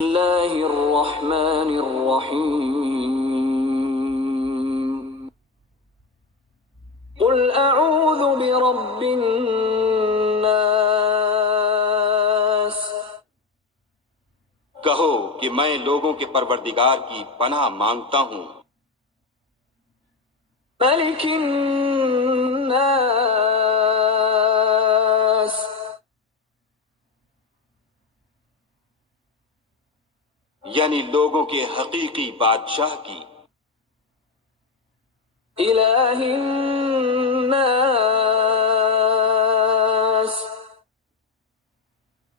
اللہ الرحمن الرحیم قل اعوذ برب الناس کہو کہ میں لوگوں کے پروردگار کی پناہ مانگتا ہوں، ملک الناس یعنی لوگوں کے حقیقی بادشاہ کی، الہ الناس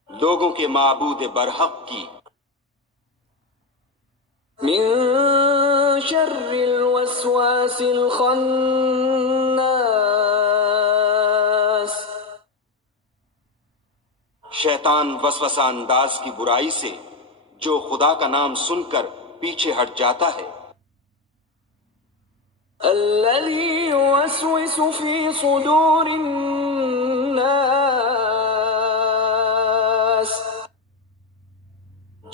لوگوں کے معبود برحق کی، من شر الوسواس الخناس شیطان وسوسہ انداز کی برائی سے جو خدا کا نام سن کر پیچھے ہٹ جاتا ہے، الذي يوسوس في صدور الناس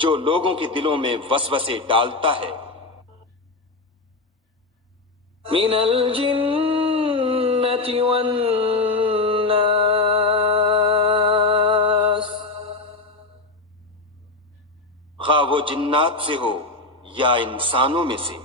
جو لوگوں کے دلوں میں وسوسے ڈالتا ہے، من الجنة والناس خواہ وہ جنات سے ہو یا انسانوں میں سے۔